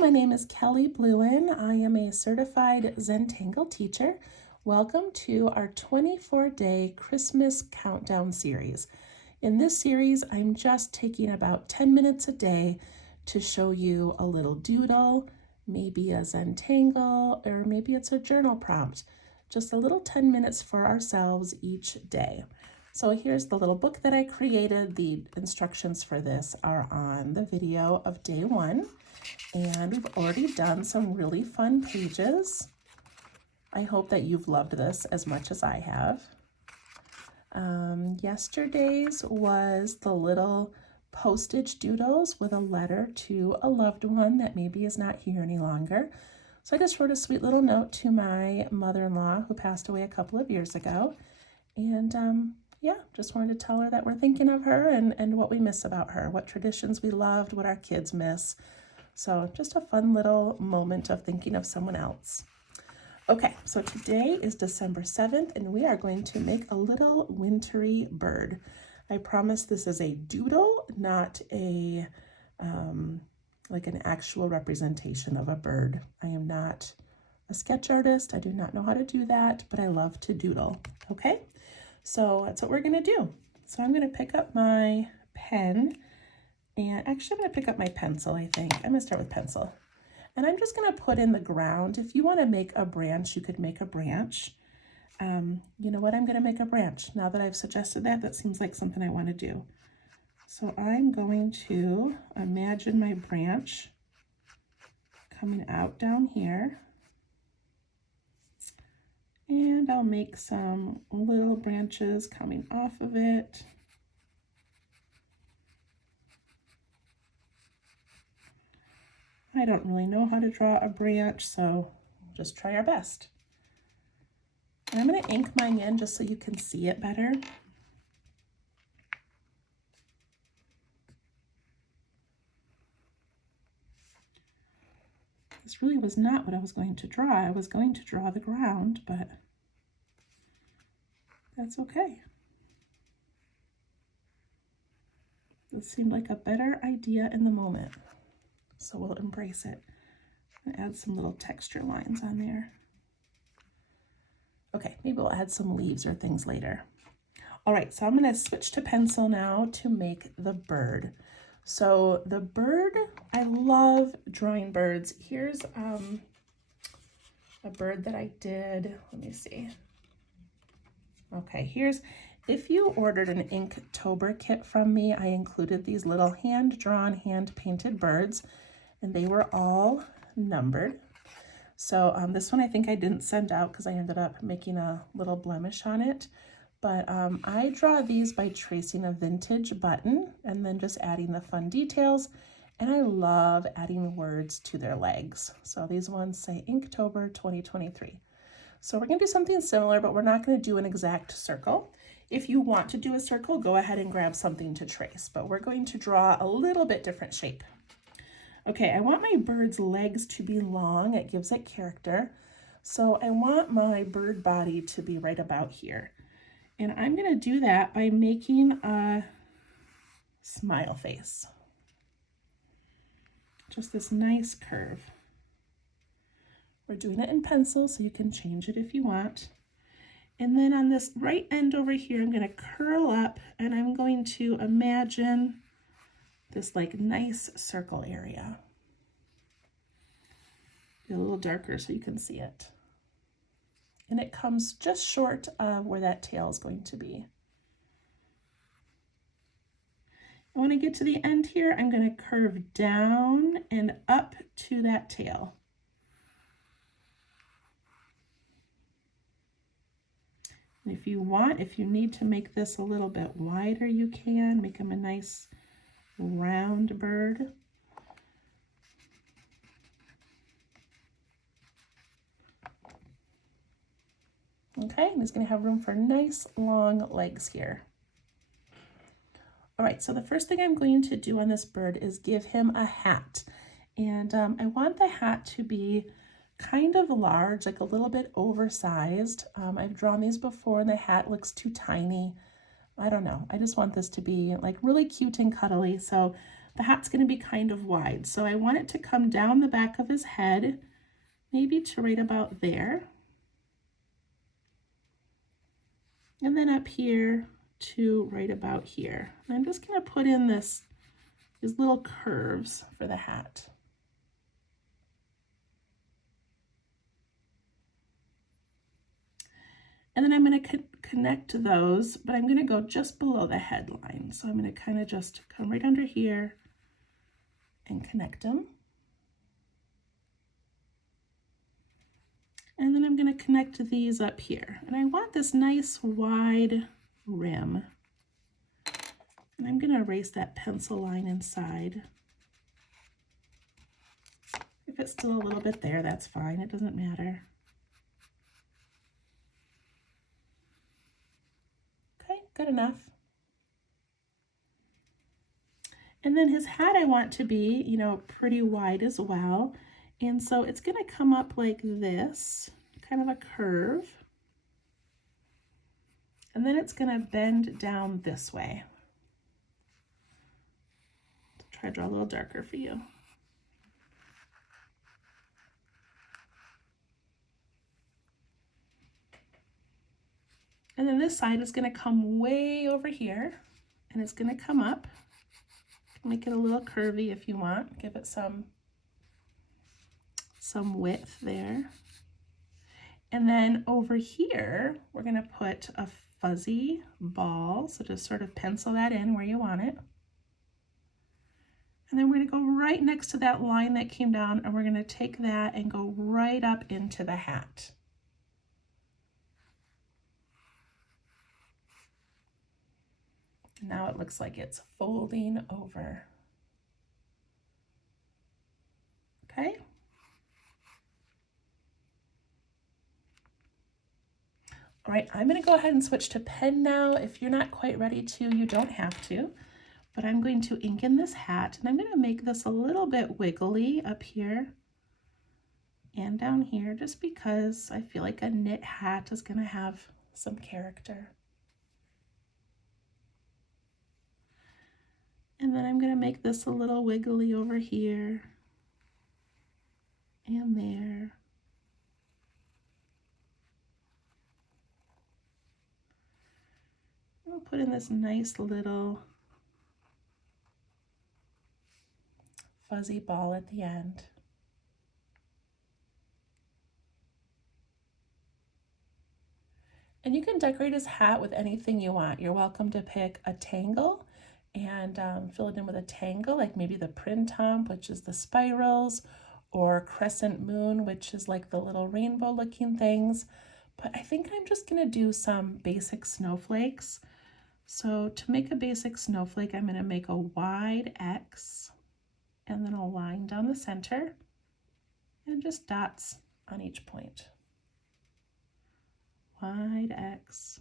my name is Kelly Bluen. I am a certified Zen Tangle teacher. Welcome to our 24-day Christmas countdown series. In this series, I'm just taking about 10 minutes a day to show you a little doodle, maybe a Zen Tangle, or maybe it's a journal prompt. Just a little 10 minutes for ourselves each day. So here's the little book that I created. The instructions for this are on the video of day 1. And we've already done some really fun pages. I hope that you've loved this as much as I have. Yesterday's was the little postage doodles with a letter to a loved one that maybe is not here any longer. So I just wrote a sweet little note to my mother-in-law who passed away a couple of years ago. And yeah, just wanted to tell her that we're thinking of her and what we miss about her, what traditions we loved, what our kids miss. So just a fun little moment of thinking of someone else. Okay, so today is December 7th, and we are going to make a little wintry bird. I promise this is a doodle, not a like an actual representation of a bird. I am not a sketch artist. I do not know how to do that, but I love to doodle. Okay, so that's what we're gonna do. So I'm gonna pick up my pen, and actually I'm gonna pick up my pencil, I think. I'm gonna start with pencil. And I'm just gonna put in the ground. If you wanna make a branch, you could make a branch. You know what, I'm gonna make a branch. Now that I've suggested that, that seems like something I wanna do. So I'm going to imagine my branch coming out down here. And I'll make some little branches coming off of it. I don't really know how to draw a branch, so just try our best. And I'm going to ink mine in just so you can see it better. This really was not what I was going to draw. I was going to draw the ground, but that's okay. This seemed like a better idea in the moment. So we'll embrace it and add some little texture lines on there. Okay, maybe we'll add some leaves or things later. All right, so I'm gonna switch to pencil now to make the bird. So the bird, I love drawing birds. Here's a bird that I did, let me see. Okay, if you ordered an Inktober kit from me, I included these little hand-drawn, hand-painted birds, and they were all numbered. So this one I think I didn't send out because I ended up making a little blemish on it. But I draw these by tracing a vintage button and then just adding the fun details. And I love adding words to their legs. So these ones say Inktober 2023. So we're gonna do something similar, but we're not gonna do an exact circle. If you want to do a circle, go ahead and grab something to trace, but we're going to draw a little bit different shape. Okay, I want my bird's legs to be long. It gives it character. So I want my bird body to be right about here. And I'm gonna do that by making a smile face. Just this nice curve. We're doing it in pencil, so you can change it if you want. And then on this right end over here, I'm gonna curl up and I'm going to imagine this like nice circle area. Be a little darker so you can see it. And it comes just short of where that tail is going to be. And when I get to the end here, I'm going to curve down and up to that tail. And if you need to make this a little bit wider, you can. Make him a nice round bird. Okay, and he's going to have room for nice long legs here. All right, so the first thing I'm going to do on this bird is give him a hat. And I want the hat to be kind of large, like a little bit oversized. I've drawn these before and the hat looks too tiny. I don't know. I just want this to be like really cute and cuddly. So the hat's going to be kind of wide. So I want it to come down the back of his head, maybe to right about there. And then up here to right about here. And I'm just going to put in these little curves for the hat. And then I'm going to connect those, but I'm going to go just below the headline. So I'm going to kind of just come right under here and connect them. And then I'm going to connect these up here. And I want this nice wide rim. And I'm going to erase that pencil line inside. If it's still a little bit there, that's fine. It doesn't matter. Okay, good enough. And then his hat I want to be, you know, pretty wide as well. And so it's going to come up like this, kind of a curve. And then it's going to bend down this way. Try to draw a little darker for you. And then this side is going to come way over here, and it's going to come up. Make it a little curvy if you want. Give it some width there. And then over here, we're going to put a fuzzy ball. So just sort of pencil that in where you want it. And then we're going to go right next to that line that came down, and we're going to take that and go right up into the hat. Now it looks like it's folding over. Okay. All right, I'm going to go ahead and switch to pen now. If you're not quite ready to, you don't have to. But I'm going to ink in this hat, and I'm going to make this a little bit wiggly up here and down here, just because I feel like a knit hat is going to have some character. And then I'm going to make this a little wiggly over here and there. I'll put in this nice little fuzzy ball at the end. And you can decorate his hat with anything you want. You're welcome to pick a tangle and fill it in with a tangle, like maybe the printemps, which is the spirals, or crescent moon, which is like the little rainbow looking things. But I think I'm just going to do some basic snowflakes. So to make a basic snowflake, I'm going to make a wide X and then a line down the center and just dots on each point. Wide X.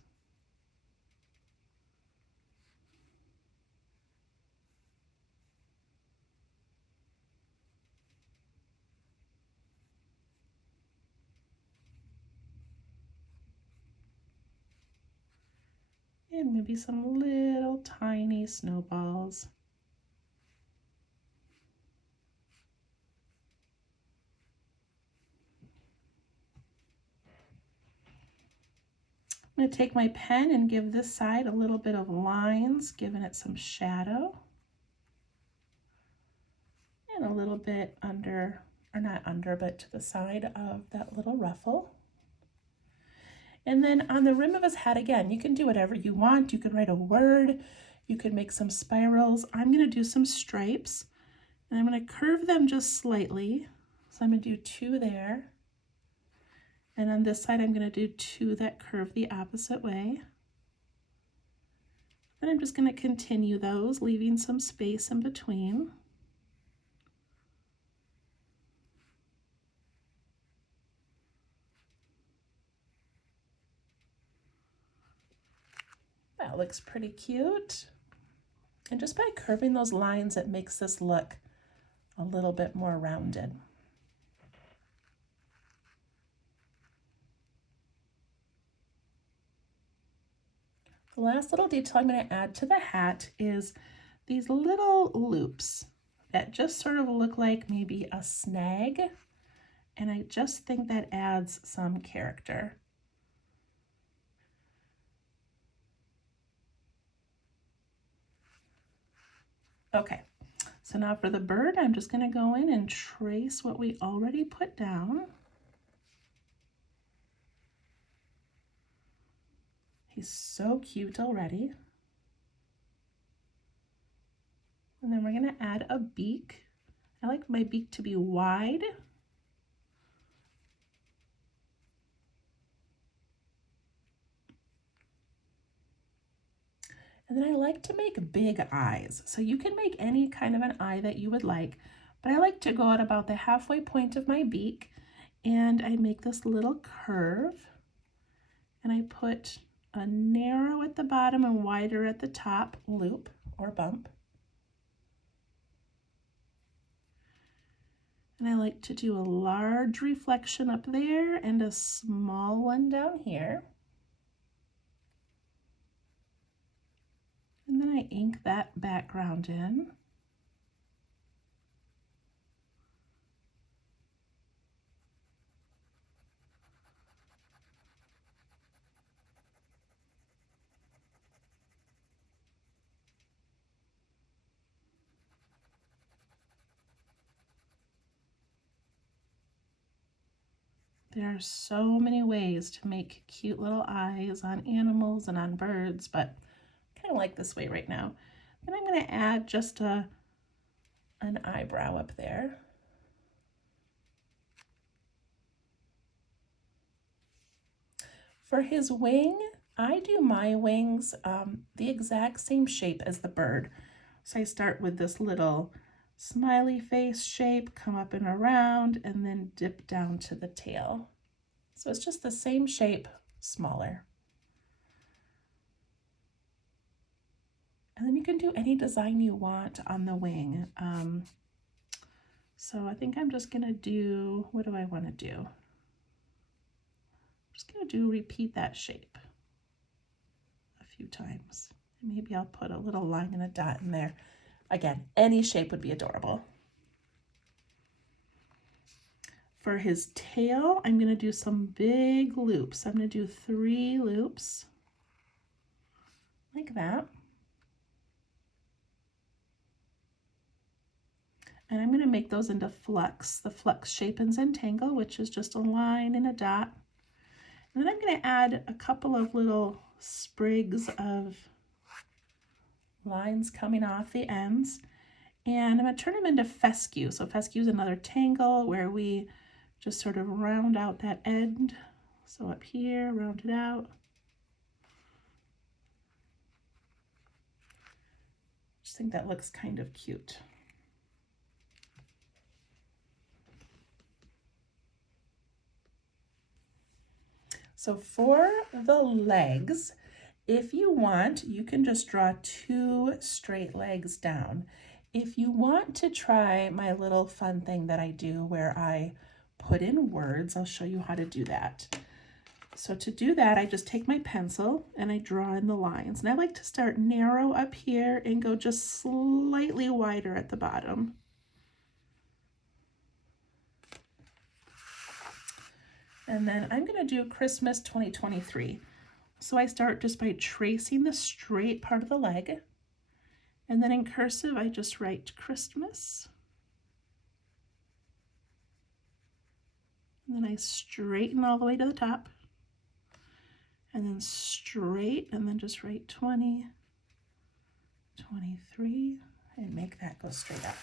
And maybe some little tiny snowballs. I'm going to take my pen and give this side a little bit of lines, giving it some shadow. And a little bit under, or not under, but to the side of that little ruffle. And then on the rim of his hat, again, you can do whatever you want. You could write a word. You could make some spirals. I'm going to do some stripes. And I'm going to curve them just slightly. So I'm going to do 2 there. And on this side, I'm going to do 2 that curve the opposite way. And I'm just going to continue those, leaving some space in between. That looks pretty cute. And just by curving those lines, it makes this look a little bit more rounded. The last little detail I'm going to add to the hat is these little loops that just sort of look like maybe a snag, and I just think that adds some character. Okay, so now for the bird, I'm just going to go in and trace what we already put down. He's so cute already. And then we're going to add a beak. I like my beak to be wide. And then I like to make big eyes. So you can make any kind of an eye that you would like, but I like to go at about the halfway point of my beak, and I make this little curve, and I put a narrow at the bottom and wider at the top loop or bump. And I like to do a large reflection up there and a small one down here. And then I ink that background in. There are so many ways to make cute little eyes on animals and on birds, but I kind of like this way right now. Then I'm going to add just an eyebrow up there. For his wing, I do my wings the exact same shape as the bird. So I start with this little smiley face shape, come up and around, and then dip down to the tail. So it's just the same shape, smaller. And then you can do any design you want on the wing. So I think I'm just gonna do, what do I wanna do? I'm just gonna repeat that shape a few times. Maybe I'll put a little line and a dot in there. Again, any shape would be adorable. For his tail, I'm going to do some big loops. I'm going to do 3 loops like that. And I'm going to make those into flux, the flux shape and tangle, which is just a line and a dot. And then I'm going to add a couple of little sprigs of lines coming off the ends. And I'm going to turn them into fescue. So fescue is another tangle where we just sort of round out that end. So up here, round it out. Just think that looks kind of cute. So for the legs, if you want, you can just draw 2 straight legs down. If you want to try my little fun thing that I do where I put in words, I'll show you how to do that. So to do that, I just take my pencil and I draw in the lines. And I like to start narrow up here and go just slightly wider at the bottom. And then I'm going to do Christmas 2023. So I start just by tracing the straight part of the leg. And then in cursive, I just write Christmas. And then I straighten all the way to the top. And then straight, and then just write 20, 23, and make that go straight up.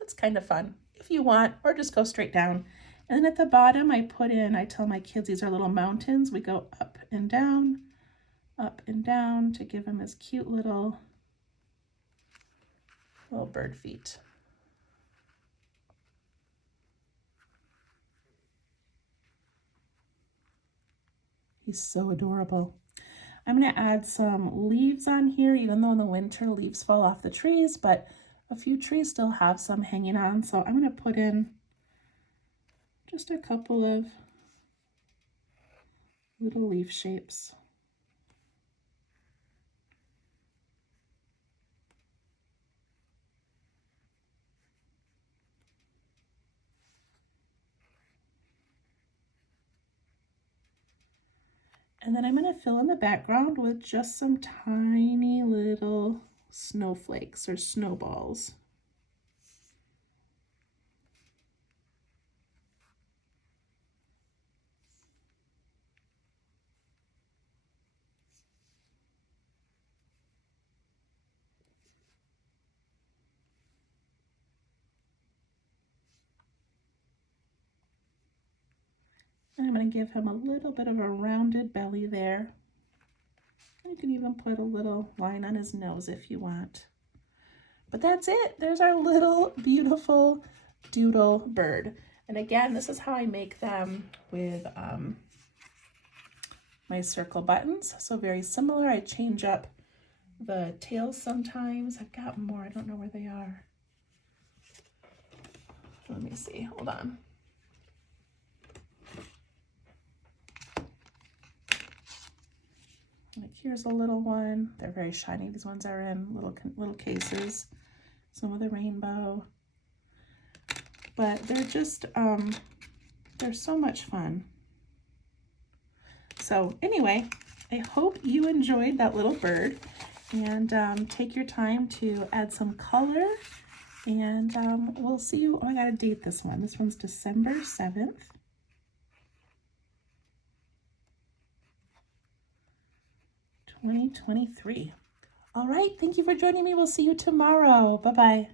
That's kind of fun if you want, or just go straight down. And then at the bottom, I tell my kids these are little mountains. We go up and down to give them as cute little bird feet. He's so adorable. I'm going to add some leaves on here, even though in the winter leaves fall off the trees, but a few trees still have some hanging on. So I'm going to put in just a couple of little leaf shapes. And then I'm going to fill in the background with just some tiny little snowflakes or snowballs. And I'm going to give him a little bit of a rounded belly there. You can even put a little line on his nose if you want. But that's it. There's our little beautiful doodle bird. And again, this is how I make them with my circle buttons. So very similar. I change up the tails sometimes. I've got more. I don't know where they are. Let me see. Hold on. Like here's a little one. They're very shiny. These ones are in little cases. Some of the rainbow. But they're just, they're so much fun. So anyway, I hope you enjoyed that little bird, and take your time to add some color, and we'll see you. Oh, I got to date this one. This one's December 7th. All right, thank you for joining me. We'll see you tomorrow. Bye-bye.